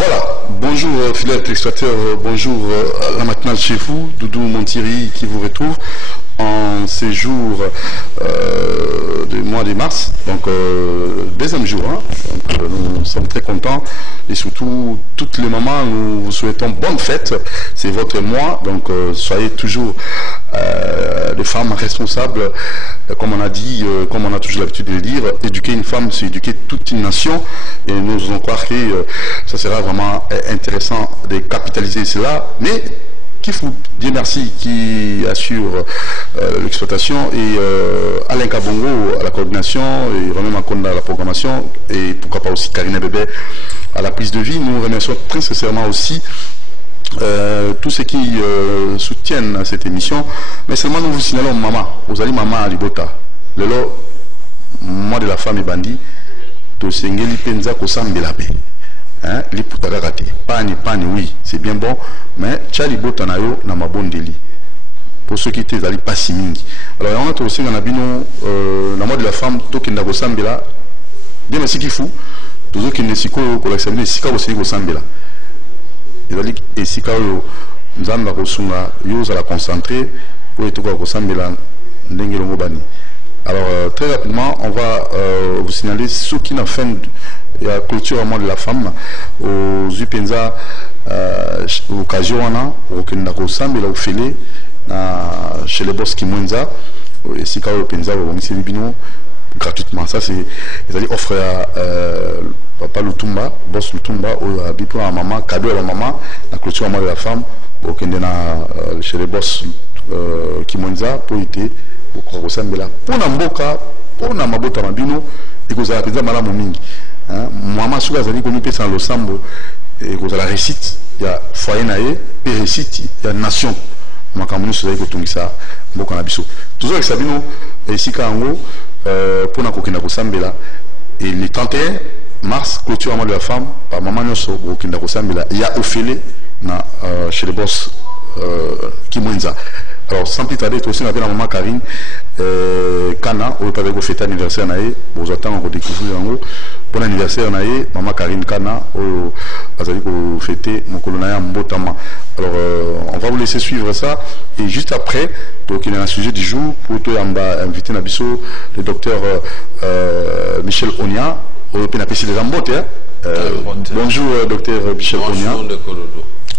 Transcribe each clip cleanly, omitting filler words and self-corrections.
Voilà, bonjour fidèles téléspectateurs, bonjour à la matinale chez vous, Doudou Montiri qui vous retrouve en ces jours du mois de mars, donc deuxième jour, hein. Donc, nous sommes très contents et surtout toutes les mamans, nous vous souhaitons bonne fête, c'est votre mois, donc soyez toujours des femmes responsables, comme on a dit, comme on a toujours l'habitude de le dire, éduquer une femme, c'est éduquer toute une nation et nous allons croire que ça sera vraiment intéressant de capitaliser cela, mais qu'il faut Dieu merci qui assure l'exploitation et Alain Kabongo à la coordination et René Makonda à la programmation et pourquoi pas aussi Karine Bébé à la prise de vie. Nous remercions très sincèrement aussi tous ceux qui soutiennent cette émission, mais seulement nous vous signalons maman, vous allez maman à Libota, le lot, moi de la femme et bandit, to sengeli penza ko sambelabe. Hein, li putaka kate pani oui c'est bien bon mais chali botanayo na mabondeli pour ceux qui étaient allés pas si mingi. Alors on a aussi dans la bino la mode de la femme to kenda ko sambela bien merci qu'il faut toujours qui ne siko ko l'examiner sika aussi ko sambela ezali esika yo nzamba ko sunga yo za la concentrer pour etuka ko sambela ndenge longo bani. Alors très rapidement on va vous signaler ceux qui n'ont fait la culture de la femme aux Upenza occasion au Kendako Sam et au Félé chez les boss qui Mwenza et si quand au Penza au Misselibino gratuitement. Ça c'est ils allaient offrir à papa Lutumba, boss Lutumba au habitant à maman, cadeau à la maman, la culture de la femme au Kendena chez les boss qui Mwenza pour été au Krosambela pour Namboka pour Namabota Mabino et que ça a été malamu mingi. Maman souvent ça dit qu'on peut sans le sambo et que la récite il y a foyer naé et récite il y a nation makamuni souvent que tout ça beaucoup na biso toujours avec Sabino et Sikango pour na kokina ko sambela et le 31 mars clôture de la femme par maman nyoso kokina ko sambela il y a Ophélie na chez les boss Kimwenza. Alors sans plus tarder aussi on appelle la maman Karine Kana au pas de fête anniversaire naé vous attend on découvrir en haut bon anniversaire naé maman Karine Kana au azali ko fêter mon colonel Mbotama. Alors on va vous laisser suivre ça et juste après donc il y a un sujet du jour pour toi inviter Nabiso le docteur Michel Onia au PNAPC des Ambotes. Bonjour docteur Michel Onia.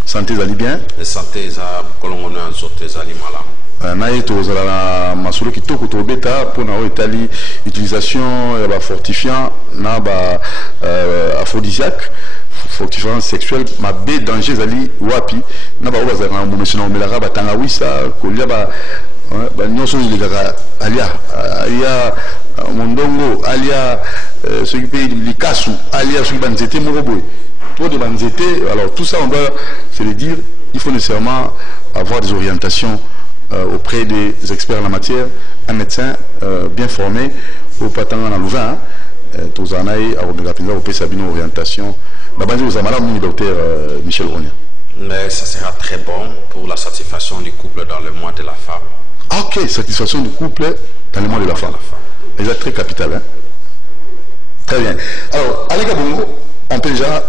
Santé zali bien? Santé za kolongona zote zali malamu. Naye tozala masolo kitoko to beta pour na etali utilisation ya ba fortifiant na ba aphrodisiaque fortifiant sexuel ma be danger zali wapi na ba bazaka mo mesina omelaka batanga wisa kolia ba nyonso ilikaka alia ya mondongo alia ce qui paye likasu alia ce qui banzete moko boy. Alors tout ça on doit se le dire, il faut nécessairement avoir des orientations auprès des experts en la matière, un médecin bien formé au patang en Louvain, tous en aïe à Robinga au Sabino orientation. Vous avez docteur Michel Ronia. Mais ça sera très bon pour la satisfaction du couple dans le mois de la femme. Ok, satisfaction du couple dans le mois de la femme. C'est très capital, hein? Très bien. Alors, allez Gabongo. On peut déjà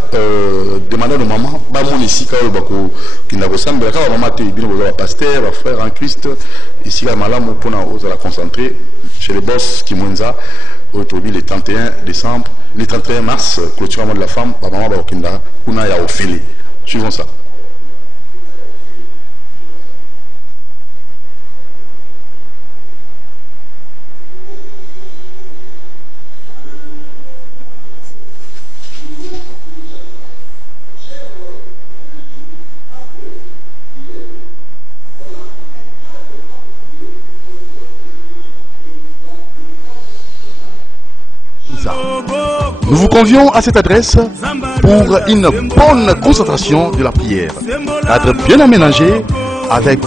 demander à nos mamans, bah mon ici quand bako qui n'a pas semblé quand maman te bien au pasteur, au frère en Christ, ici à malam pour nous la concentrer chez les boss qui Mwenza au tobi le 31 décembre, le 31 mars clôture de la femme, maman ba kinda kuna ya Ophélie. Suivons ça. Nous vous convions à cette adresse pour une bonne concentration de la prière. Cadre bien aménagé avec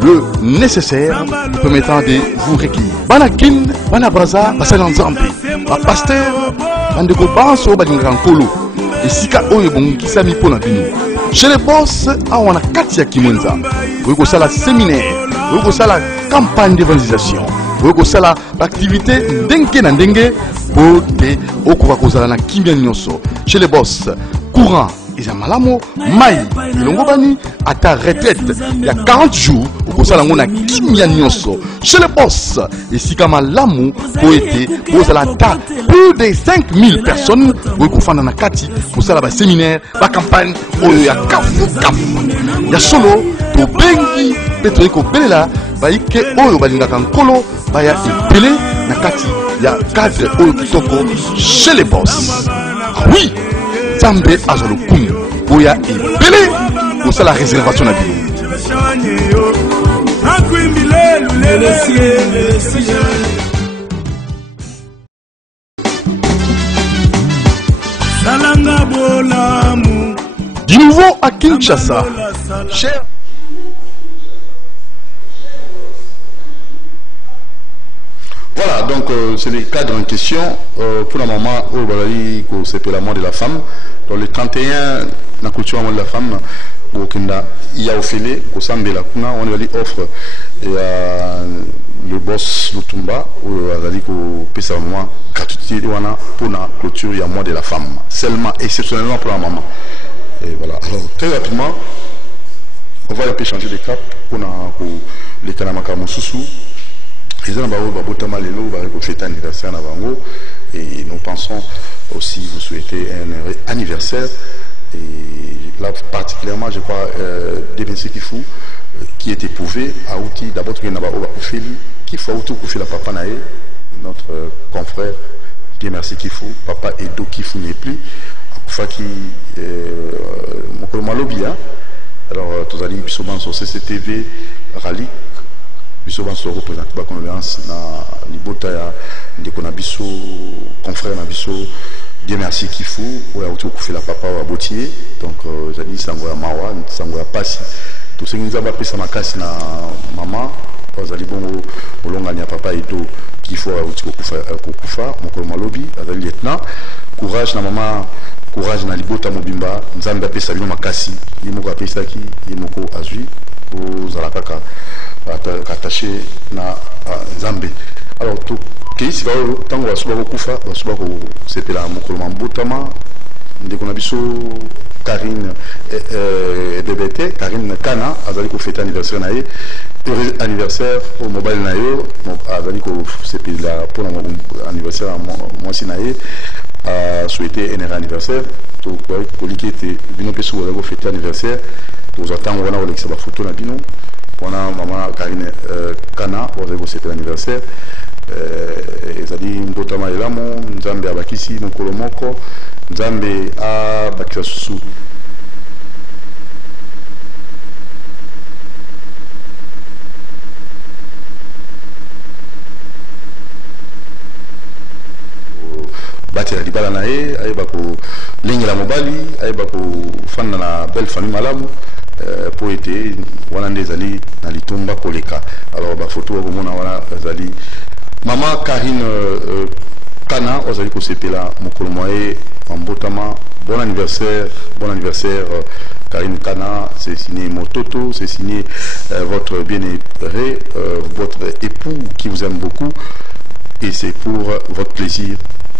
le nécessaire permettant de vous recueillir. Banakin, Banabraza, Basalanzambi, pasteur, Bandeko Banso, Badingrankolo, et Sika Oyebong qui s'est mis pour la bino. Chez les boss, on a Katia Kimwenza. Vous avez la séminaire, vous avez la campagne d'évangélisation. Vous avez l'activité dengue na dengue pour te okuka kozala na kimia nyonso. Chez les boss, courant eza malamo mai elongo bani ata retraite il y a 40 jours okosala ngo na kimia nyonso chez le boss esika malamu po ete bozala ata plus de 5000 personnes okofanda na kati kosala ba séminaire ba campagne oyo ya kafu ya solo to bengi peto ekobelela baike oyo balingaka nkolo baya ebele na kati ya cadre oyo kitoko chez les boss. Ah oui, Zambé Azolokum, Boya et Belé, pour ça la réservation à vie. Du nouveau à Kinshasa, cher. Voilà, donc c'est les cadres en question. Pour la maman, c'est pour la mort de la femme. Dans le 31, la culture de la femme, il y a offert au Sambé la Kuna, on a offre le boss Lutumba, on a dit que pesa maman gratuité pour la clôture, il y a mort de la femme. Seulement, exceptionnellement pour la maman. Et voilà. Alors, très rapidement, on va un peu changer de cap pour les Kanamaka Moussoussou. Et nous pensons aussi vous souhaiter un anniversaire et là particulièrement je crois Debensi Kifou qui est éprouvé à outil d'abord qui faut outil la papa nae notre confrère Dieu merci Kifou papa Edo Kifou n'est plus à qui mon lobby alors tous allez bisoban sur CCTV Rally biso va se représenter ba condoléance na libota ya ndeko na biso confrère na biso Dieu merci Kifou ou ya utukufu la papa wa botier donc zali sango ya mawa sango ya pasi to sengiza ba pesa makasi na mama zali bongo olonga nya papa Edo Kifou ya utukufu kukufa mokolo malobi azali lieutenant courage na mama courage na libota mobimba nzambe apesa bino makasi yemoko apesaki yemoko azui ozala kaka attaché na Zambé. Alors tout qui va tango basuba kokufa basuba ko sepela mokolo mambotama ndeko na biso Karine DBT Karine Kana azali ko fêter anniversaire na ye heureux anniversaire au mobile na yo azali ko sepela pour anniversaire moi si na ye a souhaité un anniversaire to ko likete bino peso ko fêter anniversaire to attendre on a olekisa ba photo na bino. On a maman Karine Kana, vous avez c'était l'anniversaire. Ils ont dit Mbotama Elamo, Nzambe Abakisi, Mokolomoko, Nzambe Abakisusu. Bati la libala nae, aibako ligne la mobali, aibako fan na belle famille malamu. Pour été wana zali na litumba koleka alors ba photo ko mona wana zali maman Karine Kana ozali ko sepela mokolo moye mbotama bon anniversaire Karine Kana c'est signé Mototo c'est signé votre bien-aimé votre époux qui vous aime beaucoup et c'est pour votre plaisir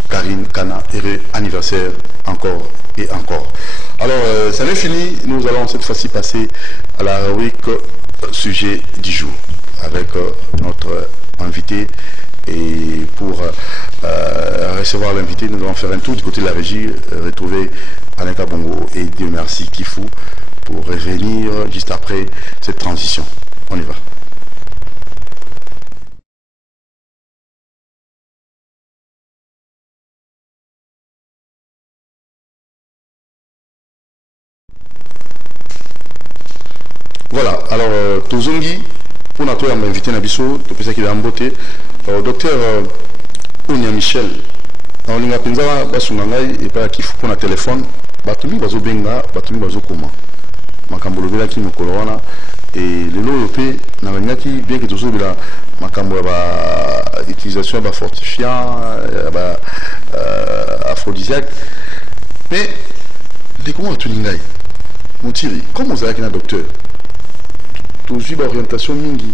Karine Kana heureux anniversaire encore et encore. Alors, ça n'est fini. Nous allons cette fois-ci passer à la rubrique sujet du jour avec notre invité. Et pour recevoir l'invité, nous allons faire un tour du côté de la régie, retrouver Aneka Bongo et Dieu merci Kifou pour revenir juste après cette transition. On y va. Voilà, alors Tozongi, pour notre invité Nabiso, tu peux qu'il a emboté, docteur Onya Michel, on l'a pensé à Basungangai et pas qu'il faut qu'on a téléphone, Batumi Bazo Benga, Batumi Bazo Koma, Makambolo Bela qui me colorana, et les lots européens, Navaniaki, bien que tout ça, Makambo ba utilisation ba fortifiant, aphrodisiaque, mais dès comment tu n'ingai, mon Thierry, comment vous avez un docteur? Toujours l'orientation mingi,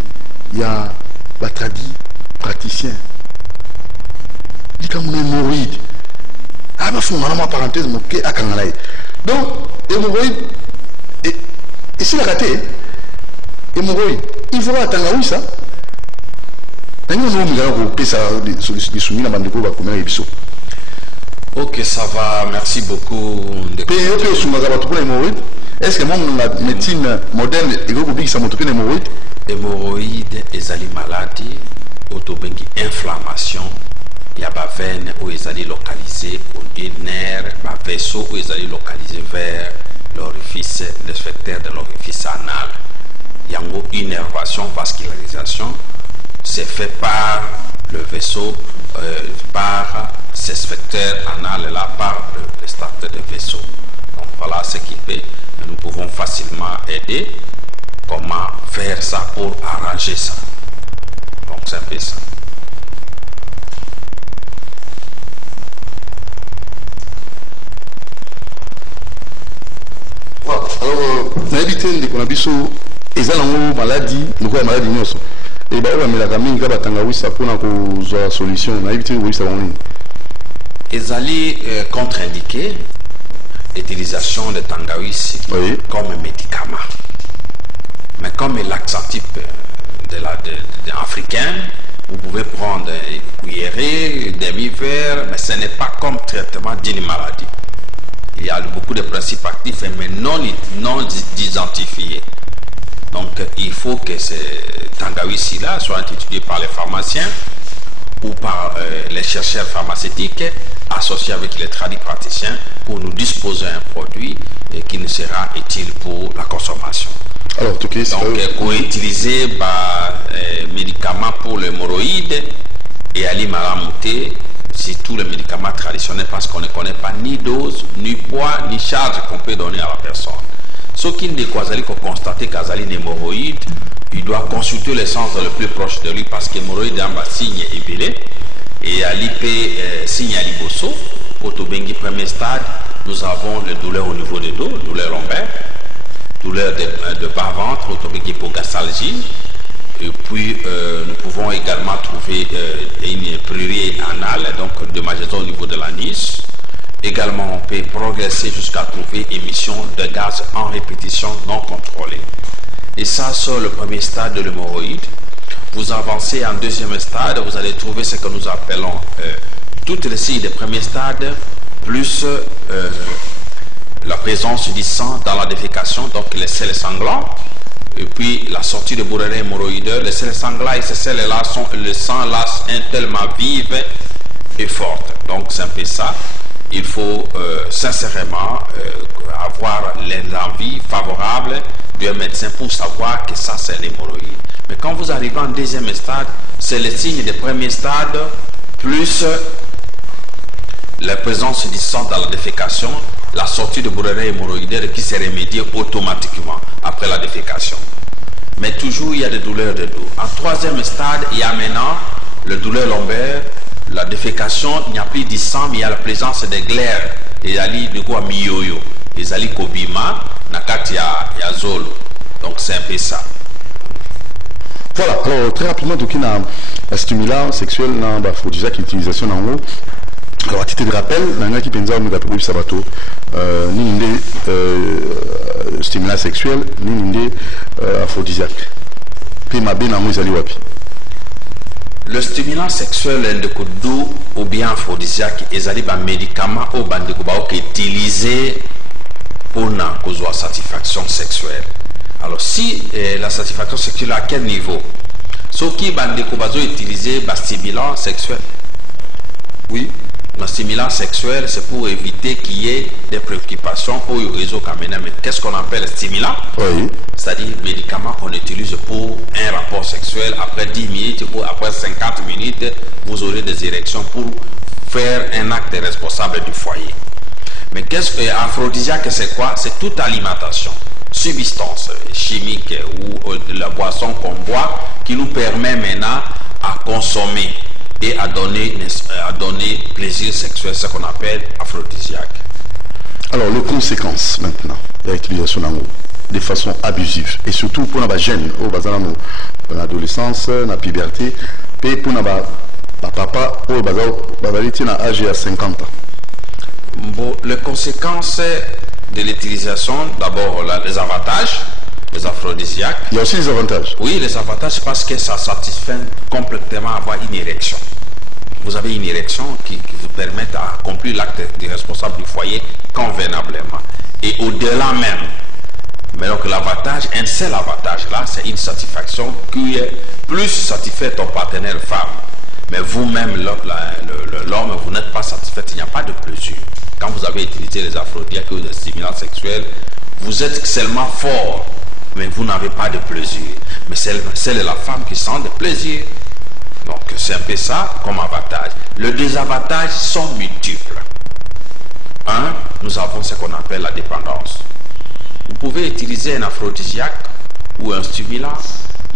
il y a la tradie praticien. Il y a un hémorroïde. Ah, bah, faut une parenthèse, mon à Kangalai. Donc, hémorroïde, et c'est la raté, hémorroïde, il faudra attendre oui ça. Ok, ça va, merci beaucoup. Est-ce que la médecine moderne est hémorroïde? Hémorroïde, ezali maladie, autobengi inflammation, il y a des veines où ils allaient localiser au nerf, des vaisseaux où ils allaient localiser vers l'orifice, le sphincter de l'orifice anal. Il y a une innervation, vascularisation, c'est fait par le vaisseau, par ce sphincter anal là, par le starter de vaisseau. Donc voilà ce qui fait, nous pouvons facilement aider. Comment faire ça pour arranger ça. Donc c'est un peu ça. Voilà. Alors, on a évité qu'on a vu une maladie, nous avons une maladie. Et bien, on a mis la tangawisa pour la solution. On a évité de ça. Ils allaient contre-indiquer l'utilisation de tangawisi comme médicament. Mais comme laxatif africain, vous pouvez prendre une cuillerée, demi-verre, mais ce n'est pas comme traitement d'une maladie. Il y a beaucoup de principes actifs, mais non identifiés. Donc, il faut que ces tangawisi-là soient étudiés par les pharmaciens ou par les chercheurs pharmaceutiques associés avec les tradipraticiens pour nous disposer un produit qui nous sera utile pour la consommation. Alors, donc, pour utiliser des médicaments pour l'hémorroïde et aller malamouter, c'est tous les médicaments traditionnels parce qu'on ne connaît pas ni dose, ni poids, ni charge qu'on peut donner à la personne. Ce qui ne peut constater qu'il y a une hémorroïde, il doit consulter le centre le plus proche de lui parce que l'hémorroïde a un signe évelé et à l'IP signe à liboso. Au Tobengi premier stade, nous avons le douleur au niveau des dos, douleur lombaire, douleur de bas-ventre, autohypogastralgie. Et puis, nous pouvons également trouver une prurée anale, donc de majeure au niveau de l'anis. Également, on peut progresser jusqu'à trouver émission de gaz en répétition non contrôlée. Et ça, sur le premier stade de l'hémorroïde. Vous avancez en deuxième stade, vous allez trouver ce que nous appelons toutes les signes des premiers stades, plus la présence du sang dans la défécation, donc les selles sanglants, et puis la sortie de bourrelet hémorroïdeux. Les selles sanglants et ces selles-là sont, le sang là est tellement vive et forte. Donc c'est un peu ça. Il faut sincèrement avoir l'envie favorable d'un médecin pour savoir que ça c'est l'hémorroïde. Mais quand vous arrivez en deuxième stade, c'est le signe du premier stade plus la présence du sang dans la défécation, la sortie de bourrelet hémorroïdaire qui se remédie automatiquement après la défécation. Mais toujours il y a des douleurs de dos. En troisième stade, il y a maintenant le douleur lombaire, la défécation, il n'y a plus de sang, mais il y a la présence des glaires. Il y a de quoi miyoyo, il y a kobima, nakati ya zolo. Donc c'est un peu ça. Voilà, alors très rapidement, donc il y a un stimulant sexuel, il faut déjà qu'il y ait utilisation en haut. Alors à titre de rappel, il y a qui pense à nous sabato, ni une stimulant sexuel, ni une aphrodisiaque. Puis ma bien en wapi. Le stimulant sexuel de Koudou ou bien aphrodisiaque est un médicament au bandeko qui est utilisé pour la satisfaction sexuelle. Alors si la satisfaction sexuelle à quel niveau? Ce qui est utilisé le stimulant sexuel. Oui, le stimulant sexuel c'est pour éviter qu'il y ait des préoccupations au réseau caméra. Mais qu'est-ce qu'on appelle stimulant? Oui. C'est-à-dire médicament qu'on utilise pour un rapport sexuel. Après 10 minutes ou après 50 minutes, vous aurez des érections pour faire un acte responsable du foyer. Mais qu'est-ce que aphrodisiaque c'est quoi? C'est toute alimentation, substance chimique ou la boisson qu'on boit qui nous permet maintenant à consommer et à donner plaisir sexuel, ce qu'on appelle aphrodisiaque. Alors les conséquences maintenant de l'utilisation d'ango de façon abusive et surtout pour les jeunes dans l'adolescence, dans la puberté, et pour les papa ou les âge à 50 ans. Bon, les conséquences de l'utilisation, d'abord les avantages, les aphrodisiaques. Il y a aussi les avantages. Oui, les avantages parce que ça satisfait complètement avoir une érection. Vous avez une érection qui vous permet d'accomplir l'acte du responsable du foyer convenablement. Et au-delà même, mais donc l'avantage, un seul avantage là, c'est une satisfaction qui est plus satisfait ton partenaire femme. Mais vous-même, l'homme, vous n'êtes pas satisfait, il n'y a pas de plaisir. Quand vous avez utilisé les aphrodisiaques ou les stimulants sexuels, vous êtes seulement fort, mais vous n'avez pas de plaisir. Mais c'est la femme qui sent de plaisir. Donc c'est un peu ça comme avantage. Les désavantages sont multiples. Un, nous avons ce qu'on appelle la dépendance. Vous pouvez utiliser un aphrodisiaque ou un stimulant.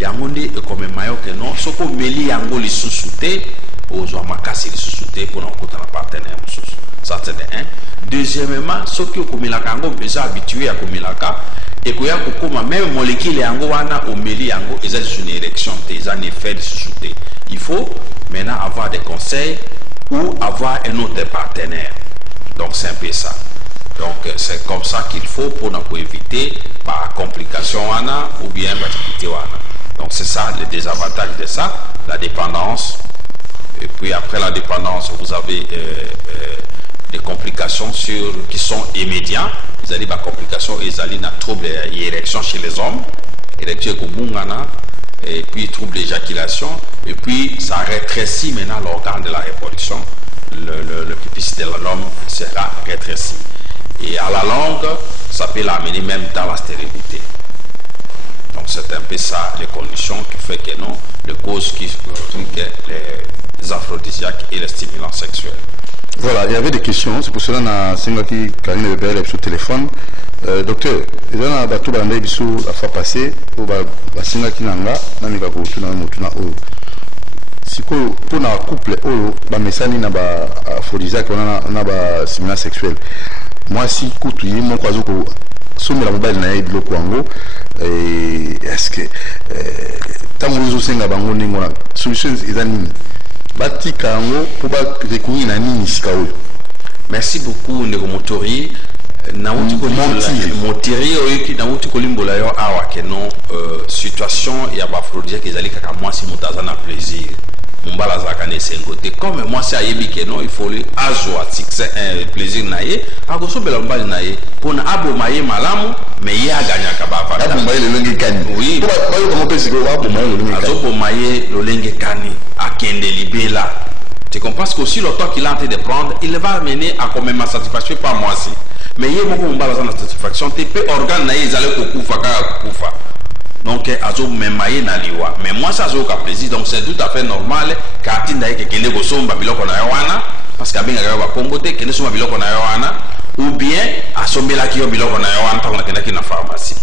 Yangondi comme mayo que non. Ce qu'on meli yango li sous-souté, aux makasi li sous-souté pour nous coûter un partenaire. Ça c'est un. Deuxièmement, ceux qui ont la kango déjà habitué à komilaka et qu'il y a même molécule yango wana au meli yango ils ont une érection, ils ont un effet de sous-souté. Il faut maintenant avoir des conseils ou avoir un autre partenaire. Donc c'est un peu ça. Donc c'est comme ça qu'il faut pour éviter par complication ou bien activité. Donc c'est ça le désavantage de ça, la dépendance. Et puis après la dépendance, vous avez des complications qui sont immédiates. Vous avez des complications, ils ont des troubles d'érection chez les hommes, érection et puis troubles d'éjaculation, et puis ça rétrécit maintenant l'organe de la reproduction. Le pubis de l'homme sera rétréci. Et à la longue, ça peut l'amener même dans la stérilité. Donc c'est un peu ça, les conditions qui fait que non, les causes qui expliquent les aphrodisiaques et les stimulants sexuels. Voilà, il y avait des questions, c'est pour cela que je suis Karine Weber sur le téléphone. Docteur, il y a la fois passée, il y a si pour un couple, il y a un aphrodisiaque, il y a un stimulant sexuel. Moi, si je suis mon croiseur, si je est-ce que tant que vous avez une solution, merci beaucoup, Nego Motori. Situation ya aphrodisiaque ezali kaka mwasi moto aza na plaisir mombala azalaka na esengo comme mwasi ayebi ke non il faut lui azwa un plaisir na ye akosobela mobali na ye mpona aboma ye malamu me ye aganyaka azoboma ye lolenge kani akende libela. Tu comprends que aussi le temps qu'il est en train de prendre, il va mener à quand même satisfaction par mwasi. Mais il y a beaucoup de satisfaction, tu peux organe na ils allaient kufa. Donc azo memaye na liwa. Mais moi ça azo ka plaisir, donc c'est tout à fait normal ka tinda ke kende ko somba biloko na yawana parce que benga ba Congo te kende somba biloko na yawana ou bien asombela ki yo biloko na yawana ta na kenda ki na pharmacie.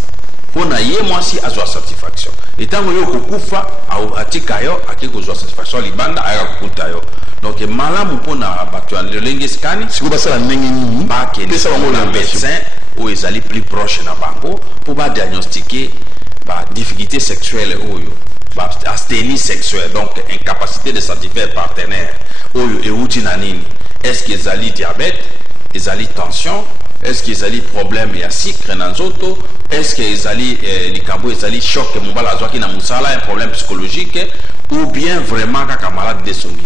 Pona ye mwasi azo satisfaction. Etango yo kufa au atika yo akiko zo satisfaction libanda aya kukuta yo. Donc malamu pona batu le lenge skani siko basala ndenge nini ba kende sa na médecin ou ezali plus proche na bango pour ba diagnostiquer ba difficulté sexuelle oyo ba asthénie sexuelle donc incapacité de satisfaire partenaire oyo euti na nini. Est-ce que ezali diabète, ezali tension, est-ce que ezali problème ya sucre na nzoto, est-ce que ezali likambo ezali choc mombala azwaki na musala, un problème psychologique ou bien vraiment kaka malade de songi.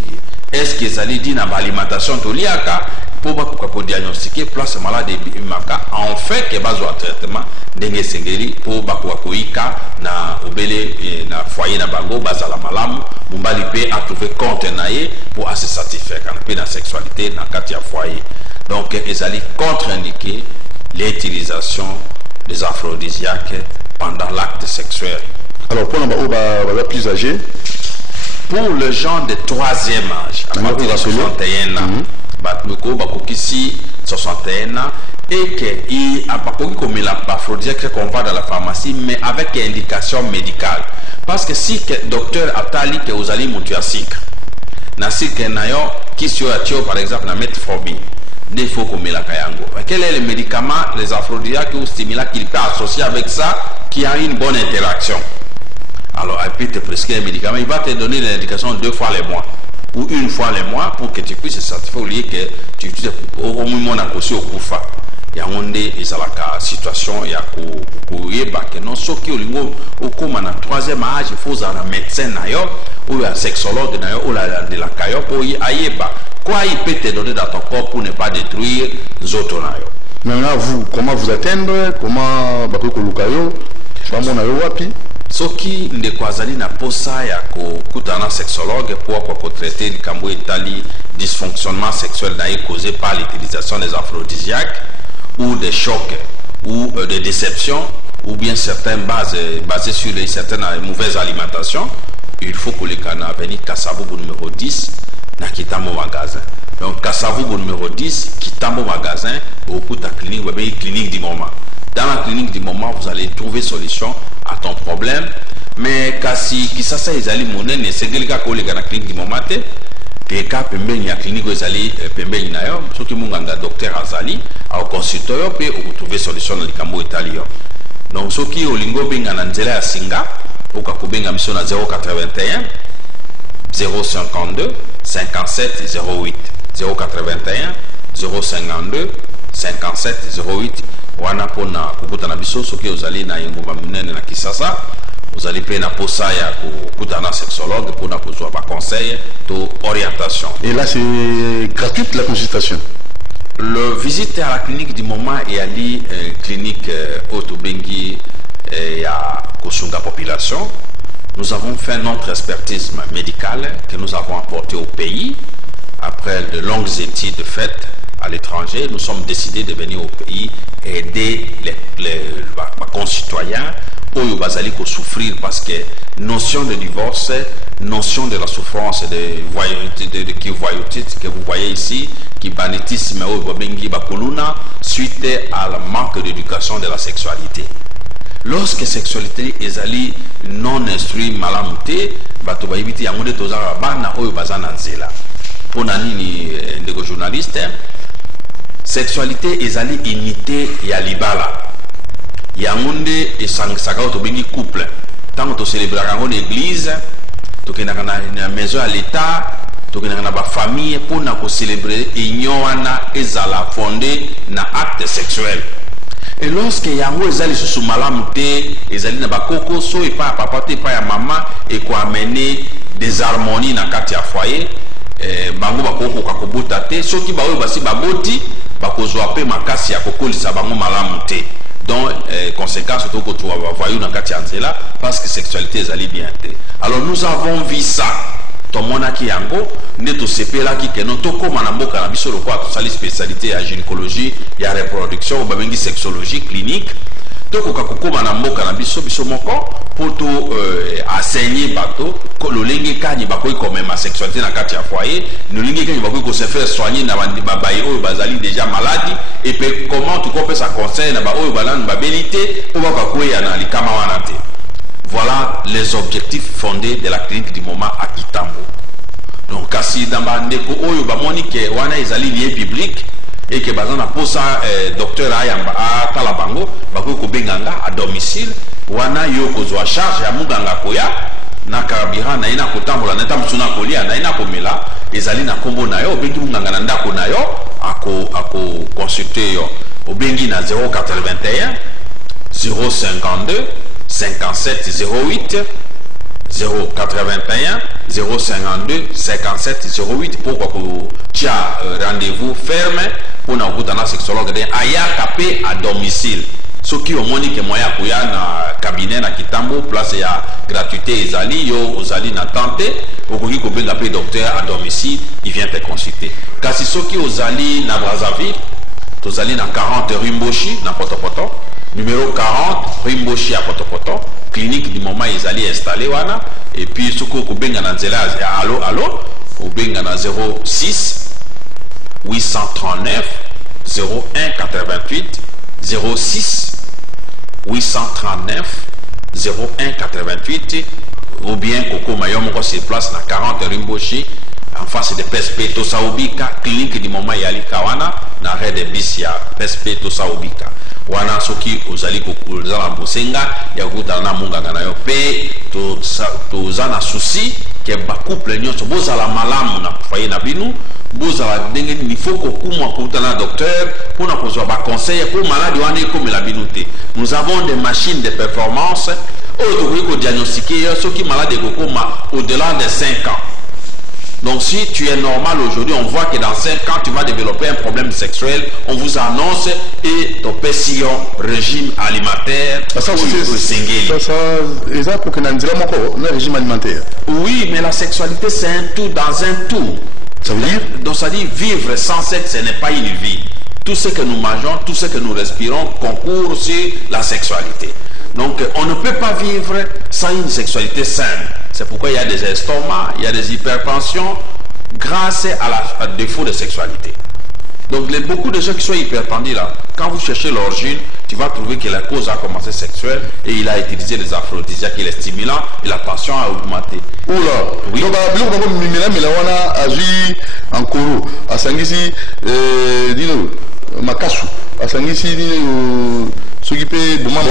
Est-ce que ezali dit na alimentation toliaka pour ba diagnostiquer place malade maka en fait que bazwa traitement ndenge sengeli pour ba koika na obele na foyer na bango bazala malamu mombali pe a trouver compte naie pour se satisfaire quand pe na sexualité na kati ya foyer. Donc ezali contre-indiqué l'utilisation des aphrodisiaques pendant l'acte sexuel. Alors pour les plus âgés, pour le genre de troisième âge, à partir de 61 ans, Batmiko Bakokisi 61 ans, et qu'il a pas comme l'aphrodisiaque qu'on va dans la pharmacie, mais avec indication médicale. Parce que si le docteur Atali que vous allez monter à sucre, na sucre nayo qui sur par exemple na metformine, il faut qu'on met la kayango. Quel est le médicament, les aphrodisiaques ou stimulants qu'il peut associer avec ça, qui a une bonne interaction? Alors, il peut te prescrire un médicament, il va te donner l'indication 2 fois les mois ou 1 fois les mois pour que tu puisses satisfaire au lieu que tu au moins au kufa. yango nde ezalaka situation ya koyeba ke non soki olingo okoma na 3e âge il faut ozala na médecin na yo ou un sexologue na yo oyo alandelaka yo mpo ayeba quoi il peut te donner dans ton corps pour ne pas détruire nzoto na yo. Maintenant vous, comment vous atteindre, comment bakoki koluka yo bamona yo wapi? Soki ndeko azali na posa ya kokutana sexologue pour traiter likambo etali dysfonctionnement sexuel na ye causé par l'utilisation des aphrodisiaques ou des chocs ou des déceptions ou bien certaines basées sur certaines mauvaises alimentations, il faut que les canards venir Kasavubu numéro 10 na Kitambo magasin. Donc Kasavubu numéro 10 Kitambo magasin au Kuta clinique ou bien clinique du moment. Dans la clinique du moment, vous allez trouver solution à ton problème. Mais kasi kisasa ezali monene segelika kolega na clinique du moment te et ka pembeni ya clinique ezali pembeni na yo soki munganga docteur azali au consultant yo pe ou trouver solution na likambo etali yo. Donc soki olingo benga na nzela ya singa oka kobenga miso na 081 052 57 08 081 052 57 08 wana pona kukutana biso soki ozali na yengumba minene na Kisasa ozali pe na posa ya kukutana sexologue pona kozwa ba conseil to orientation. Et là c'est gratuite la consultation. Le visite à la clinique du moment et à li clinique Otobengi et à Kosunga population. Nous avons fait notre expertise médicale que nous avons apportée au pays. Après de longues études faites à l'étranger, nous sommes décidés de venir au pays et aider les concitoyens où bazali ko souffrir parce que notion de divorce, notion de la souffrance de voyoutisme que vous voyez ici, qui banditisme ou bengi bakoluna suite à la manque d'éducation de la sexualité. Lorsque sexualité ezali non instruit malamuté, bato bayibiti yango de tozala bana oyo bazana nzela. Pona nini ndeko journaliste, sexualité ezali unité ya libala. Yango nde esangisaka to bengi couple. Tango to célébrer en église, to kenaka na maison à l'état, to kenaka na ba famille pona ko célébrer union wana ezala fondé na acte sexuel. Et lorsque yango ezali sous malamu te ezali na bakoko so et pas papa te pas ya maman et ko amener des harmonies na kati ya foyer bango bakoko ka kobota te soki ba oyo basi baboti bakozwa pe makasi ya kokolisa bango malamu te. Donc conséquence to ko tuwa ba voyou na kati ya nzela parce que sexualité ezali bien te. Alors nous avons vu ça. Tomonaki yango nde to sepelaki ke non to koma na mboka na biso lokwa to sali spécialité ya gynécologie ya reproduction ou babengi sexologie clinique to koka kokoma na mboka na biso moko poto enseigner bato ko lolenge kani bakoyi comme ma sexualité na kati ya foyer lolenge kani bakoyi ko se faire soigner na bandi babaye oyo bazali déjà malade et puis comment tu peux ça conseil na ba oyo balane babelité po bakakoya na likama wana te. Voilà les objectifs fondés de la clinique du moment à Kitambo. Donc, kasi damba ndeko oyo bamoni ke wana ezali lié public et que bazana posa docteur ayamba a talabango bako ko benganga à domicile wana yo kozwa charge ya muganga koya na karabira na ina kotambola na tamsuna kolia na ina komela ezali na kombo na yo bengi muganga na ndako na yo ako consulter yo obengi na 081 052 57 08 081 052 57 08 pourquoi tu as rendez-vous ferme pour na kutana sexologue de ayaka pe à domicile soki omoni ke moya kuya na cabinet na Kitambo place ya gratuité ezali yo ozali na tante okoki ko benga pe docteur à domicile il vient te consulter kasi soki ozali na Brazzaville tozali na 40 rue Mboshi na Potopoto numéro 40 Rimboshi à Potopoto clinique du moment ils allaient installer wana et puis soko ko benga na nzela allo ko benga na 06 839 01 88 06 839 01 88 ou bien koko mayomoko se place na 40 Rimboshi en face de PSP Tosaobika clinique du moment yali kawana na rue de Bisia PSP Tosaobika wana soki ozali kokulza na bosenga ya kutana na munganga na yo pe to zana souci que ba couple nyonso bozala malamu na foyer na bino bozala ndenge il faut que kuma kutana docteur pour na kozwa ba conseil pour maladie wana ekomela bino te. Nous avons des machines de performance au diagnostiquer ceux qui malades au-delà de 5 ans. Donc si tu es normal aujourd'hui, on voit que dans 5 ans, tu vas développer un problème sexuel, on vous annonce et ton pétion, régime alimentaire, régime alimentaire. Oui, mais la sexualité c'est un tout dans un tout. Ça veut dire? Donc ça dit vivre sans sexe, ce n'est pas une vie. Tout ce que nous mangeons, tout ce que nous respirons concourt sur la sexualité. Donc on ne peut pas vivre sans une sexualité saine. C'est pourquoi il y a des estomacs, il y a des hypertensions grâce à défaut de sexualité. Donc beaucoup de gens qui sont hypertendus là, quand vous cherchez l'origine, tu vas trouver que la cause a commencé sexuelle et il a utilisé les aphrodisiaques et les stimulants et la tension a augmenté. Oula, oui. Donc en Koro, à Sangisi, Makasu, à Sangisi, s'occuper de maman.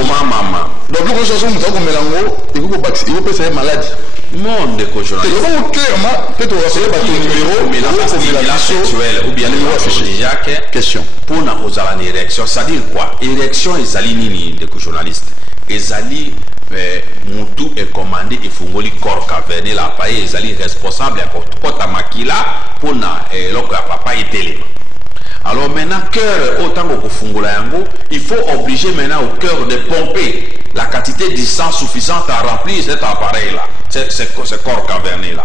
Donc, le chanson, nous avons mélango, il faut passer une maladie. Monde de cojournaliste. Clairement, peut-être on va faire ton numéro, mais la sexuelle ou bien le question. Pour une érection, ça dit quoi? Érection et zali nini de cojournaliste. Et zali, Moutou est commandé, il faut mourir corps caverne, la paille, zali responsable, pour ta maquilla, pour na, l'autre papa et télé. Alors maintenant, cœur, autant que il faut obliger maintenant au cœur de pomper la quantité de sang suffisante à remplir cet appareil-là, ce corps caverné-là.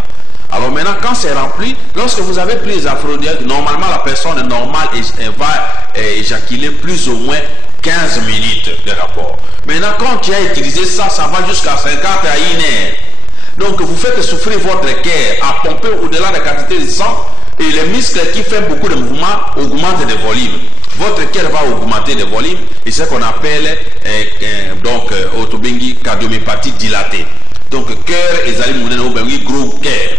Alors maintenant, quand c'est rempli, lorsque vous avez pris les aphrodisiaques, normalement la personne normale va éjaculer plus ou moins 15 minutes de rapport. Maintenant, quand tu as utilisé ça, ça va jusqu'à 50 à 1 heure. Donc vous faites souffrir votre cœur à pomper au-delà de la quantité de sang. Et les muscles qui font beaucoup de mouvements augmentent de volume. Votre cœur va augmenter de volume et c'est ce qu'on appelle autobengi cardiomyopathie dilatée. Donc cœur et zali mounene gros cœur.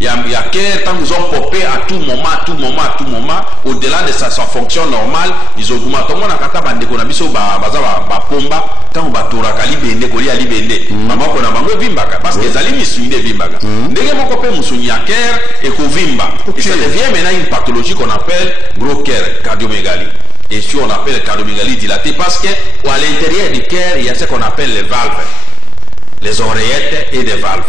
Il y a cœur quand ils ont popé à tout moment, au-delà de sa fonction normale, ils augmentent. Tout le monde a kata bande qu'on a mis sur pomba, tant on batura kali bende koli ali bende. Maman qu'on a bango vimbaka parce que zali misuine vimbaka. Dès mon copain misuine a cœur et qu'on vimba. Et ça devient maintenant une pathologie qu'on appelle gros cœur, cardiomégalie. Et si on appelle cardiomégalie dilatée parce que à l'intérieur du cœur il y a ce qu'on appelle les valves. Les oreillettes et des valves.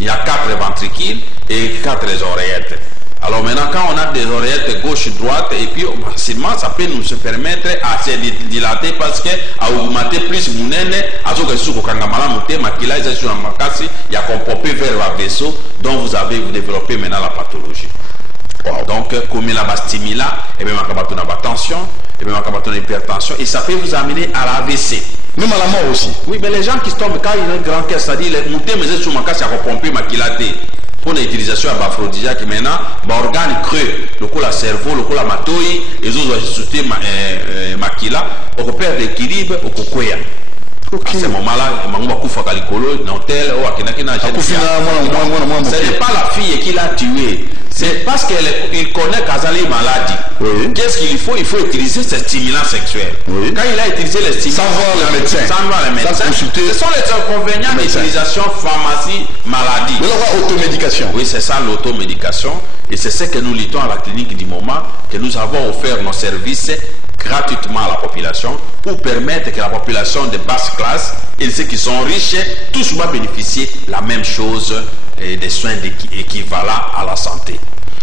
Il y a 4 ventricules et 4 oreillettes. Alors maintenant, quand on a des oreillettes gauche, droite, et puis facilement, ça peut nous permettre à se dilater parce que à augmenter plus mounene, à ce que sous kangamala mouté, makila, ils sont en makasi, il y a qu'on popé vers le vaisseau, dont vous développé maintenant la pathologie. Wow. Donc, comme il a un stimulant, et bien, on a une tension, et bien, on a une hypertension, et ça peut vous amener à l'AVC. Même à la mort aussi. Oui, mais les gens qui tombent quand il y a un grand cœur, c'est-à-dire, les montées, mais c'est sur ma casse, il y a pomper ma kilaté. Pour l'utilisation à aphrodisiaque, maintenant, organe creux, le coup la cerveau, le coup la matoi, et les autres ajouter ma kila, on peut perdre l'équilibre au cocoya. À ce moment-là, on va couper à l'écolo, dans tel, ou à Kenakina, ce n'est pas la fille qui l'a tué. C'est parce qu'il connaît Kazali maladie. Oui. Qu'est-ce qu'il faut? Il faut utiliser ces stimulants sexuels. Oui. Quand il a utilisé les stimulants, sans voir le médecin, ce sont les inconvénients d'utilisation pharmacie maladie. L'automédication. Oui, c'est ça l'automédication. Et c'est ce que nous luttons à la clinique du moment, que nous avons offert nos services gratuitement à la population pour permettre que la population de basse classe et ceux qui sont riches, tous vont bénéficier de la même chose et des soins équivalents à la santé.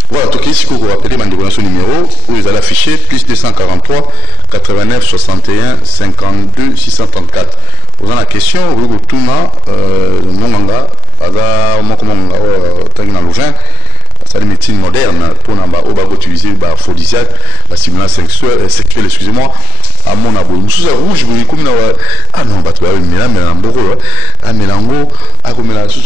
Voilà, donc ici, vous vous rappelez, son numéro, où vous allez afficher plus 243 89 61 52 634. Vous avez la question, vous avez tout le monde, c'est une médecine moderne pour utiliser les aphrodisiaques, la stimulation sexuelle, excusez-moi, à mon abonnement. Nous sommes rouges, vous comme ah non, bah tu vas mélanger, à mélango, à mélanger,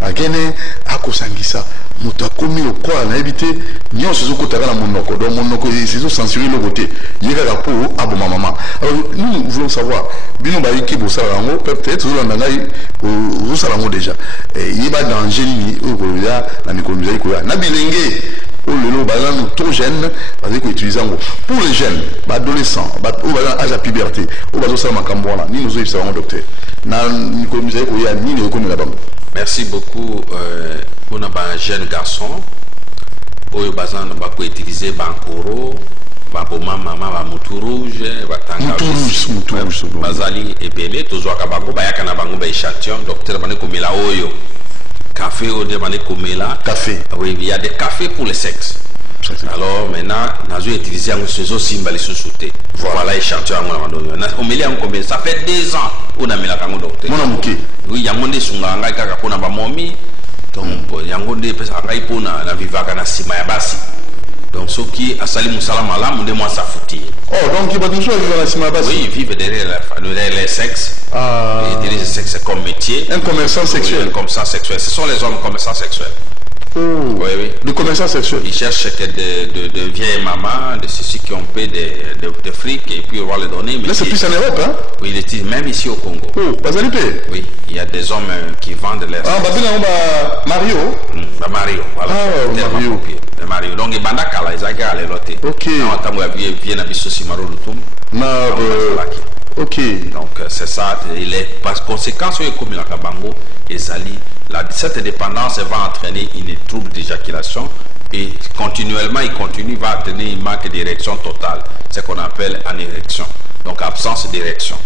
à gagner, à kosangisa, muta komi au quoi, à éviter, ni on se soucie à la monoko, donc monoko, c'est censuré le côté, il y a la peau, à bon maman. Alors nous voulons savoir, bien bah qui vous savez peut-être vous en avez, vous savez déjà, il y a dans génie, la micromusaïque, Nabilenge, le bazan trop jeune, parce que utilisons pour les jeunes, adolescents, âge à puberté, au bazan ça macambola, ni nous savons docteur. Merci beaucoup pour nos jeunes garçons. Oyo bazana bako utiliser bankoro, baboma mama ba mutu rouge, batanga rouge, bazali ebele tozwaka bango bayaka na bango ba échantillon docteur bane komela oyo café au bane komela café. Oui, il y a des cafés pour le sexe. Alors maintenant, nous utilisé un ciseau symbole sous-souté. Voilà échantillon on met là combien ça fait 2 ans on a mis la cango docteur. Oui, il y a monde sunga ngai kaka pona ba momi. Donc yango nde pesa ngai pona na vivaka na sima ya basi. Donc ceux qui asali musala malamu de moi ça fouti. Oh, donc il va toujours vivre na sima basi. Oui, vivre derrière le sexe. Et utiliser le sexe comme métier. Un commerçant sexuel. Oui, un commerçant sexuel. Ce sont les hommes commerçants sexuels. Oh. Oui, oui. De commerçants sexuels. Ils cherchent que de vieilles mamans, de ceux qui ont payé de fric et puis on va les donner. Mais là, c'est plus en Europe, hein? Oui, même ici au Congo. Oh, Bazalipé. Oui, il y a des hommes qui vendent les. Ah, Mario. Mario, voilà. Ah, Mario. Mario. Donc, il y a des gens qui ont les lotés. Ok. Viennent à Bissossimaro le Toum. Ok. Donc, c'est ça. Les conséquences, comme la Kabango et Zali. Cette dépendance va entraîner une trouble d'éjaculation et continuellement, il va entraîner une manque d'érection totale, ce qu'on appelle anérection, donc absence d'érection.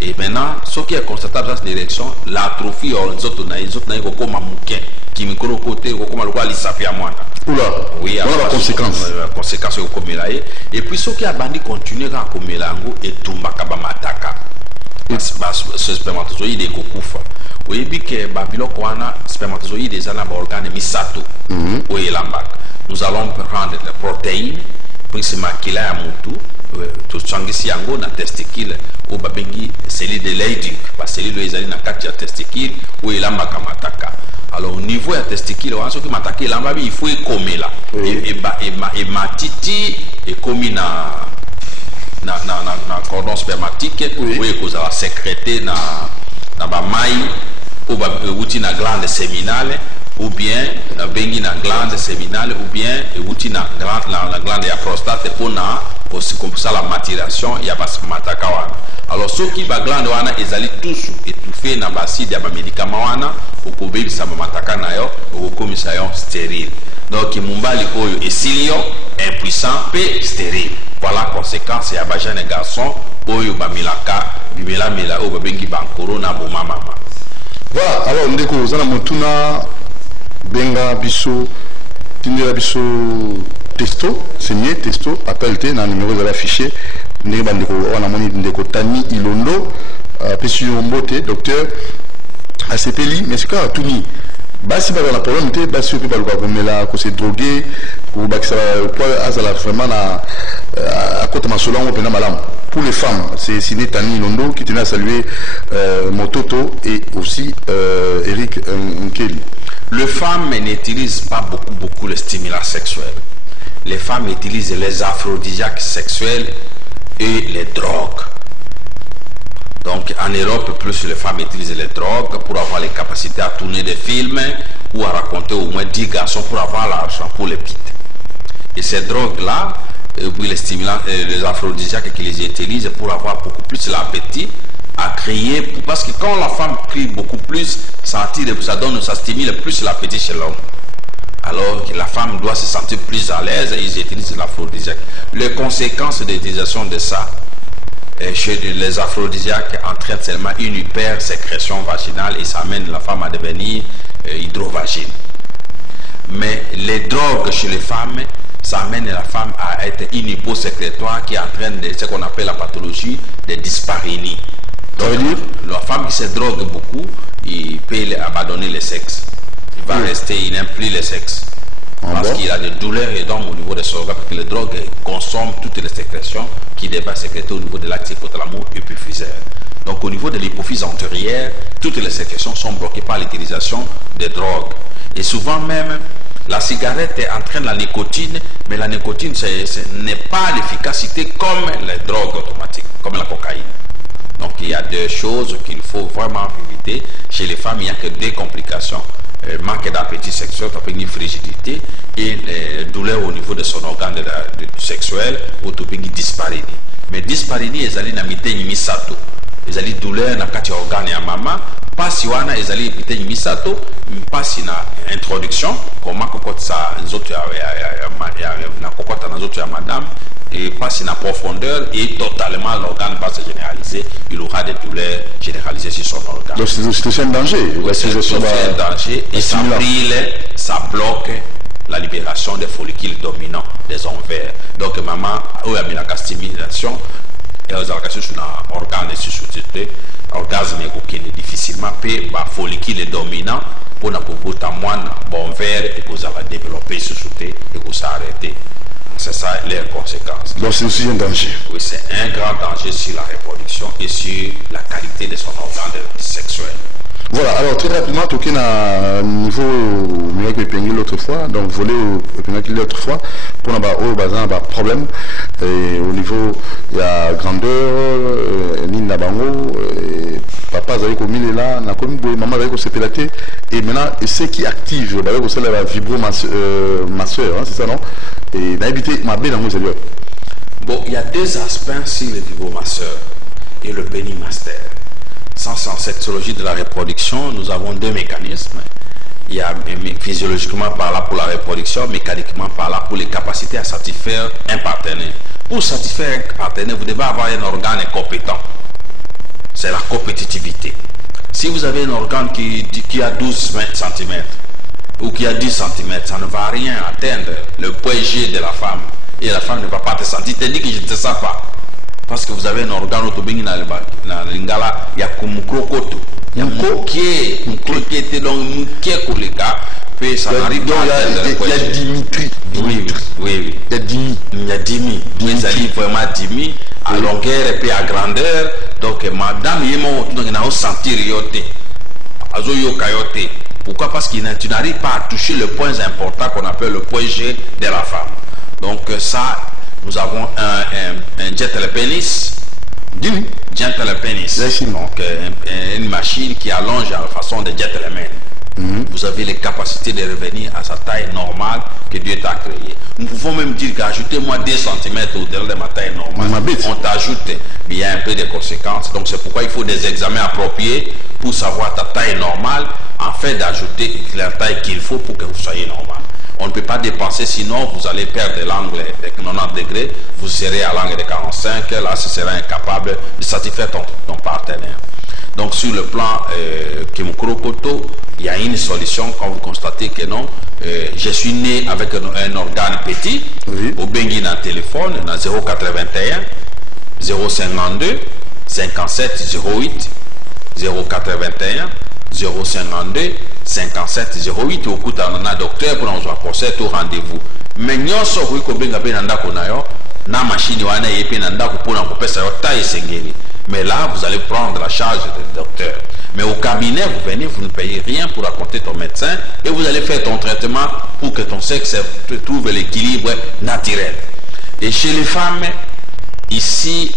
Et maintenant, ce qui est constaté absence d'érection, l'atrophie qui micro côté oui, la conséquence. La conséquence et puis ce qui a bandi continuer à komelango et tumbaka mataka. Ce spermatozoïde est kokufa. Oui, que Babylone wana spermatozoïde est un organe misato. Oui, nous allons prendre les protéines pour se maquiller à mutu. Tout changisi yango na testicule ou babengi cellule de Leydig, la cellule ezali na kati ya testicule ou elamba kamataka. Alors au niveau de la testicule, on a ce qui m'attaque l'amba, il faut ekomela et matiti et comme na cordon spermatique oui cause la sécréter na ba mai ou ba outil na glande séminale ou bien na bengi na glande séminale ou bien outil na glande ya prostate pour na aussi comme ça la maturation ya bas mataka wana. Alors ceux qui ba glande wana ezali tous étouffé na baside ya ba médicament wana okobebisa ba mataka na yo okomisa yo stérile. Donc mumbali oyo esilio impuissant pe stérile. Voilà la conséquence ya ba jeune garçon oyo ba milaka bimela mela oyo babengi bankoro na boma mama. Voilà, alors ndeko zana motuna benga biso tindela biso testo, signé testo, appelle-te dans le numéro de l'affiché. Ndeko bandeko wana moni ndeko Tani Ilondo, pesu mbote docteur ACPLI, mais c'est quoi Tuni? Basi ba la problème te basi pe ba ko komela ko se droguer ko ba kisa poids azala vraiment na à côté masolon pena malam. Pour les femmes, c'est signé Tani Ilondo qui tenait à saluer Mototo et aussi Eric Nkeli. Les femmes n'utilisent pas beaucoup le stimulant sexuel. Les femmes utilisent les aphrodisiaques sexuels et les drogues. Donc en Europe, plus les femmes utilisent les drogues pour avoir les capacités à tourner des films ou à raconter au moins 10 garçons pour avoir l'argent pour les pites. Et ces drogues-là, puis les stimulants, les aphrodisiaques qui les utilisent pour avoir beaucoup plus l'appétit à crier, parce que quand la femme crie beaucoup plus, ça stimule plus l'appétit chez l'homme. Alors que la femme doit se sentir plus à l'aise et ils utilisent l'aphrodisiaque. Les conséquences de l'utilisation de ça chez les aphrodisiaques entraînent seulement une hypersécrétion vaginale et ça amène la femme à devenir hydrovagine. Mais les drogues chez les femmes, ça amène la femme à être une hyposécrétoire qui entraîne ce qu'on appelle la pathologie de dyspareunie. Donc, la femme qui se drogue beaucoup, il peut abandonner le sexe. Il va rester, il n'aime plus le sexe. Parce qu'il a des douleurs et donc au niveau de son organe, parce que les drogues consomment toutes les sécrétions qui devaient sécréter au niveau de l'axe hypothalamo épiphysaire. Donc au niveau de l'hypophyse antérieure, toutes les sécrétions sont bloquées par l'utilisation des drogues. Et souvent même, la cigarette entraîne la nicotine, mais la nicotine n'est pas l'efficacité comme les drogues automatiques, comme la cocaïne. Donc il y a des choses qu'il faut vraiment éviter. Chez les femmes, il n'y a que des complications. Manque d'appétit sexuel, une frigidité et douleur au niveau de son organe sexuel ou une dyspareunie. Mais dyspareunie est allée dans misato. ezali douleur na kati ya organe ya mama. Pasi wana ezali epite misato, pasi na introduction comment kokotsa nzoto na kokota na nzoto ya madame, et passe na profondeur et totalement l'organe va se généraliser, il aura des douleurs généralisées sur son organe. Donc c'est un danger. C'est un danger et ça brille, ça bloque la libération des follicules dominants des ovaires. Donc maman où il y a la stimulation et aux organes sur l'organe de suscité, orgasme est difficilement payé par follicule dominant pour ne pas moins bon verre et que ça va développer suscité et que ça arrêter. C'est ça les conséquences. Donc c'est aussi un danger. Oui, c'est un grand danger sur la reproduction et sur la qualité de son organe sexuel. Voilà, alors très rapidement, tu as un niveau l'autre fois, donc voler au l'autre fois, pour un problème, et au niveau, il y a grandeur, ni nabango, papa Zaïko Mille là, maman Zaïko Sepelaté, et maintenant, c'est qui active, c'est la vibro ma soeur, c'est ça non? Et d'habiter ma belle dans mon sérieux. Bon, il y a deux aspects sur le vibromasseur et le pénimaster. Sans cette sexologie de la reproduction, nous avons deux mécanismes. Il y a physiologiquement par là pour la reproduction, mécaniquement par là pour les capacités à satisfaire un partenaire. Pour satisfaire un partenaire, vous devez avoir un organe compétent. C'est la compétitivité. Si vous avez un organe qui a 12 cm ou qui a 10 cm, ça ne va rien atteindre le point G de la femme. Et la femme ne va pas te sentir. Tu dis que je ne te sens pas. Parce que vous avez un organe autobéni dans l'ingala, il y a comme krokoto. Il y a mouké était donc mouké pour les gars. Puis ça n'arrive pas à atteindre. Il y a Dimitri. Oui. Il y a Dimi. Il y a Dimi. Ils arrivent vraiment Dimi à longueur et puis à grandeur. Donc madame, il y a un sentir yote. Azoyo kayote. Pourquoi? Parce que tu n'arrives pas à toucher le point important qu'on appelle le point G de la femme. Donc ça, nous avons un gentle pénis. Gentle pénis. Donc une machine qui allonge à la façon de gentleman. Vous avez les capacités de revenir à sa taille normale que Dieu t'a créée. Nous pouvons même dire qu'ajoutez-moi 2 cm au-delà de ma taille normale. On t'ajoute, mais il y a un peu de conséquences. Donc c'est pourquoi il faut des examens appropriés pour savoir ta taille normale, en fait d'ajouter la taille qu'il faut pour que vous soyez normal. On ne peut pas dépenser, sinon vous allez perdre l'angle de 90 degrés, vous serez à l'angle de 45, là ce sera incapable de satisfaire ton partenaire. Donc sur le plan Kimukrokoto, il y a une solution quand vous constatez que non, je suis né avec un organe petit, au bengi dans le téléphone, dans 081 052 57 08 081 052 57 08 au coup d'un docteur pour nous apporter au rendez-vous. Mais nous sommes na machine wana yepe nanda kupona kopesa yo taille sengeli. Mais là, vous allez prendre la charge du docteur. Mais au cabinet, vous venez, vous ne payez rien pour raconter ton médecin et vous allez faire ton traitement pour que ton sexe trouve l'équilibre naturel. Et chez les femmes, ici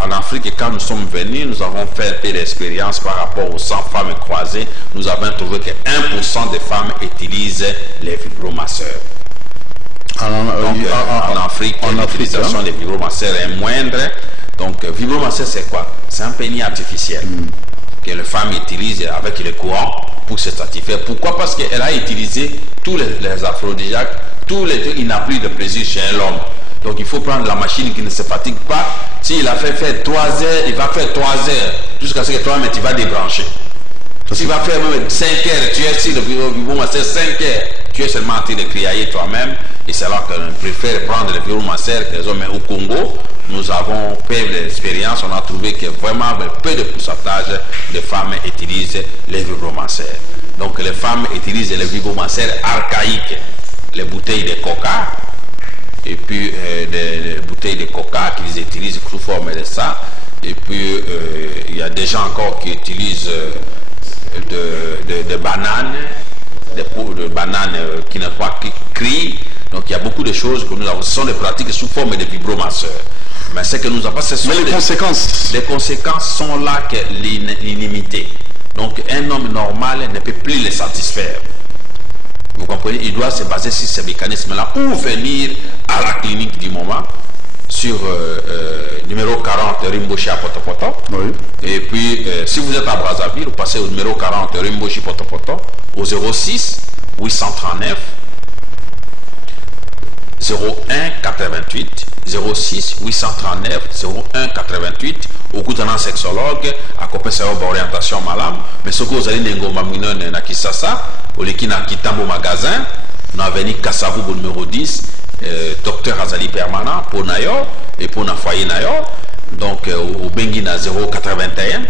en Afrique, quand nous sommes venus, nous avons fait un peu d'expérience par rapport aux 100 femmes croisées. Nous avons trouvé que 1% des femmes utilisent les vibromasseurs. En Afrique, l'utilisation des vibromasseurs est moindre. Donc, vibromasseur, c'est quoi? C'est un pénis artificiel que les femmes utilisent avec le courant pour se satisfaire. Pourquoi? Parce qu'elle a utilisé tous les aphrodisiaques, tous les trucs, il n'a plus de plaisir chez l'homme. Donc, il faut prendre la machine qui ne se fatigue pas. S'il a fait faire 3 heures, il va faire 3 heures jusqu'à ce que toi-même tu vas débrancher. S'il va faire même 5 heures, tu es sur le vibromasseur 5 heures, tu es seulement en train de crier toi-même. Et c'est là qu'on préfère prendre le vibromasseur que les hommes. Au Congo, nous avons fait l'expérience, on a trouvé que vraiment peu de pourcentage de femmes utilisent les vibromasseurs. Donc les femmes utilisent les vibromasseurs archaïques, les bouteilles de coca, et puis des bouteilles de coca qu'ils utilisent sous forme de ça. Et puis il y a des gens encore qui utilisent de bananes, de bananes qui ne pas qui crient. Donc il y a beaucoup de choses que nous avons, ce sont des pratiques sous forme de vibromasseurs. Mais ce que nous avons, ce sont les conséquences. Les conséquences sont là que l'inimité. Donc un homme normal ne peut plus les satisfaire. Vous comprenez? Il doit se baser sur ces mécanismes-là ou venir à la clinique du moment sur numéro 4. 40 Rimboshi à Potopoto. Oui. Et puis, si vous êtes à Brazzaville, vous passez au numéro 40 Rimboshi Potopoto au 06 839 01 88 06 839 01 88 au Koutana sexologue à Kopesa orientation malam mais ce que vous allez n'engomba minone na Kisasa au Lekina Kitambo magasin na avenue Kasavubu numéro 10 docteur Azali permanent pour Nayo et pour na foyer Nayo donc au Bengina 081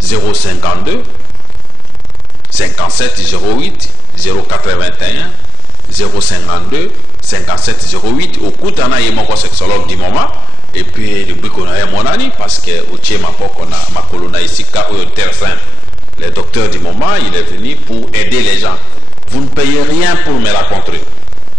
052 57 08 081 052 57 08 au Koutana et mon sexologue du moment et puis le but qu'on a mon ami parce que au Tchéma on a ma colonna ici au Terre Sainte le docteur du moment il est venu pour aider les gens. Vous ne payez rien pour me rencontrer.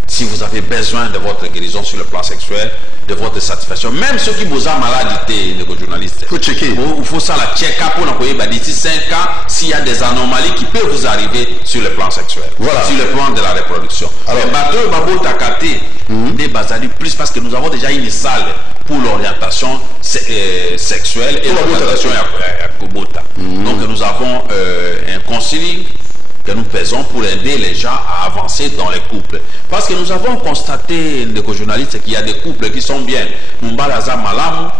Si vous avez besoin de votre guérison sur le plan sexuel, de votre satisfaction, même ceux qui vous ont maladie, les journalistes, faut checker. Il faut ça la check up pour d'ici 5 ans s'il y a des anomalies qui peuvent vous arriver sur le plan sexuel, voilà. Sur le plan de la reproduction. Alors, plus parce que nous avons déjà une salle pour l'orientation sexuelle et l'orientation à Kobota. Donc nous avons un counseling que nous faisons pour aider les gens à avancer dans les couples. Parce que nous avons constaté, les journalistes, qu'il y a des couples qui sont bien. Mbalaza Malam,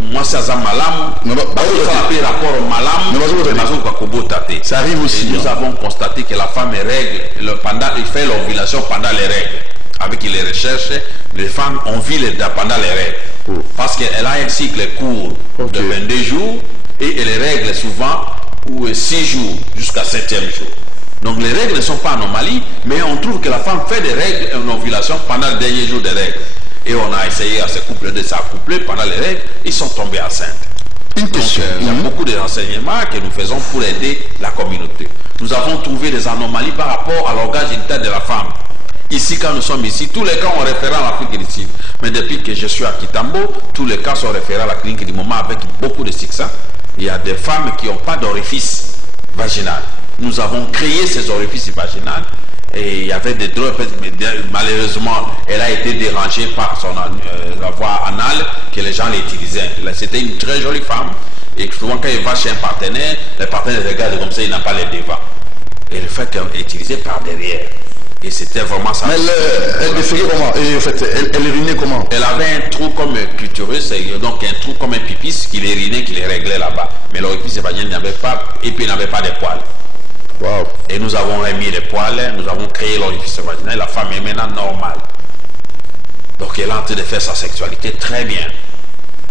moi c'est Malam, rapport Malam, ça arrive aussi. Et nous avons constaté que la femme règle, il fait l'ovulation pendant les règles. Avec les recherches, les femmes ont vu pendant les règles. Parce qu'elle a un cycle court de 22 jours et elle règle souvent 6 jours jusqu'à 7e jour. Donc les règles ne sont pas anomalies, mais on trouve que la femme fait des règles et une ovulation pendant le dernier jour des règles. Et on a essayé à ce couple de s'accoupler pendant les règles, ils sont tombés enceintes. Une question. Il y a beaucoup de renseignements que nous faisons pour aider la communauté. Nous avons trouvé des anomalies par rapport à l'organe génital de la femme. Ici, quand nous sommes ici, tous les cas ont référé à l'Afrique du Sud. Mais depuis que je suis à Kitambo, tous les cas sont référés à la clinique du moment avec beaucoup de succès. Il y a des femmes qui n'ont pas d'orifice vaginal. Nous avons créé ces orifices vaginaux et il y avait des drogues, mais malheureusement, elle a été dérangée par la voie anale que les gens l'utilisaient. C'était une très jolie femme et souvent quand elle va chez un partenaire, le partenaire regarde comme ça, il n'a pas les devants. Et le fait qu'elle est utilisée par derrière. Et c'était vraiment ça. Mais elle déférait comment? Et en fait, elle urinait comment? Elle avait un trou comme un clitoris, donc un trou comme un pipis qu'il urinait, qu'il réglait là-bas. Mais l'orifice vaginal n'avait pas, et puis il n'avait pas de poils. Wow. Et nous avons remis les poils, nous avons créé l'orifice vaginal, la femme est maintenant normale. Donc elle est en train de faire sa sexualité très bien.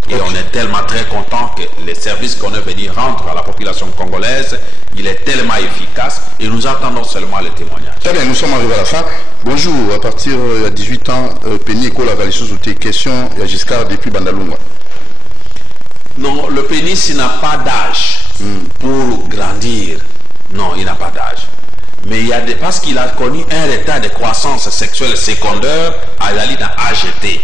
Et on est tellement très content que les services qu'on est venu rendre à la population congolaise, il est tellement efficace et nous attendons seulement les témoignages. Très bien, nous sommes arrivés à la fin. Bonjour, à partir de 18 ans, Péni École a validé sous tes questions, il y a Giscard depuis Bandalunga. Non, le pénis n'a pas d'âge pour grandir. Non, il n'a pas d'âge. Mais il y a des, parce qu'il a connu un retard de croissance sexuelle secondaire à l'âge dans AGT.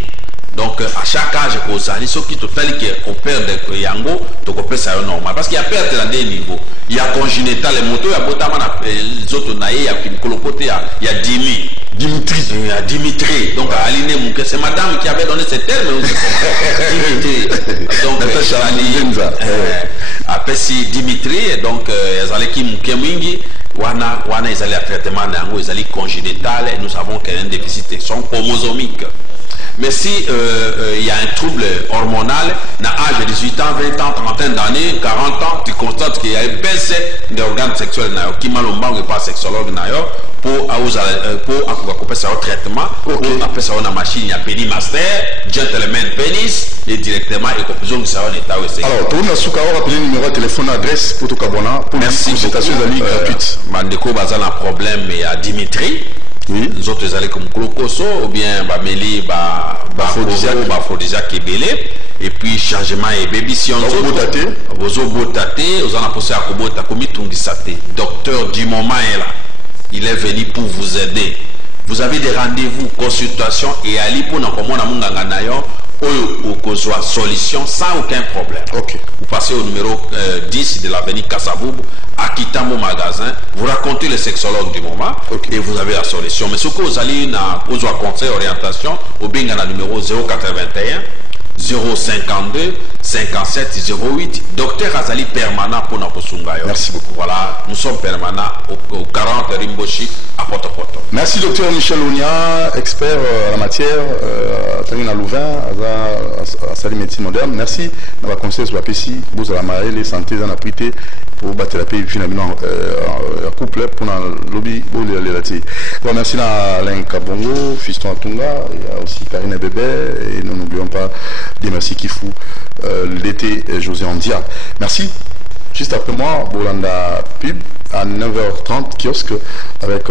Donc à chaque âge que vous allez, ceux qui total qui opèrent de Yango, donc opèrent ça normal. Parce qu'il y a perte dans des niveaux. Il y a congénital, les motos, il y a botamana, les autres naïs, il y a Kimkolopoté, il y a Dimi. Dimitri. Il y a Dimitri. Donc à Aline Mouké, c'est madame qui avait donné ce terme aussi. Dimitri. Donc après si Dimitri, donc ils allaient qui Mouké Mingi, wana ils allaient à traitement nango, ils allaient congénital, et nous savons qu'il y a un déficit chromosomique. Mais si il y a un trouble hormonal, à l'âge de 18 ans, 20 ans, 30 d'années, 40 ans, tu constates qu'il y a une baisse des organes sexuels, qui malheureusement n'est pas sexologue, pour accompagner ça au traitement, pour appeler ça une machine, il y a pénis master, gentleman pénis, et directement, et conclusion que ça va en état aussi. Alors, tu as rappelé le numéro de téléphone, adresse pour tout Cabona, pour une consultation de ligne gratuite. Mandeko Bazal a un problème, mais il y a Dimitri. Oui. Les autres allaient comme Klokoso ou bien Bameli, Aphrodisiaque et Belé. Et puis changement et baby si on Bozo Botate, vous en avez posé à Kobota Komitungisate. Docteur du moment est là. Il est venu pour vous aider. Vous avez des rendez-vous, consultations et Ali pour nous comment on a gagné ou soit solution sans aucun problème. Vous passez au numéro 10 de l'avenue Kasavubu à Kitambo magasin, vous racontez le sexologue du moment et vous avez la solution. Mais ce que vous allez vous conseil orientation au Bingana numéro 081 052 57 08. Docteur Azali permanent pour Naposungayo. Merci beaucoup. Voilà, nous sommes permanents au 40 Rimboshi à Poto. Merci docteur Michel Ounia, expert en la matière, à Louvain, à Sali médecine moderne. Merci d'avoir conseillé sur la PCI, vous avez marre les santé en apprité pour battre la paix finalement couple pour le lobby pour les latis. Merci à Alain Kabongo, Fiston Atunga, il y a aussi Karine Bébé et nous n'oublions pas des merci Kifou, l'été José Andia. Merci. Juste après moi, Bolanda Pub, à 9h30, kiosque, avec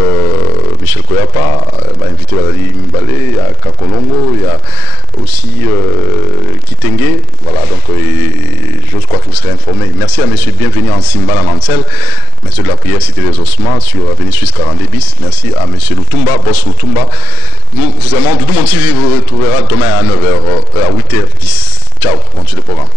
Michel Koyapa, m'a invité Valérie Mbale, il y a Kakolongo, il y a aussi Kitenge, voilà, donc je crois que vous serez informés. Merci à monsieur Bienvenu en Simbala Mansel, monsieur de la prière, Cité des Ossements, sur Avenue Suisse 42 bis. Merci à monsieur Lutumba, boss Lutumba. Nous vous aimons, Doudou Montivi vous retrouvera demain à 9h, à 8h10. Ciao, on suit le programme.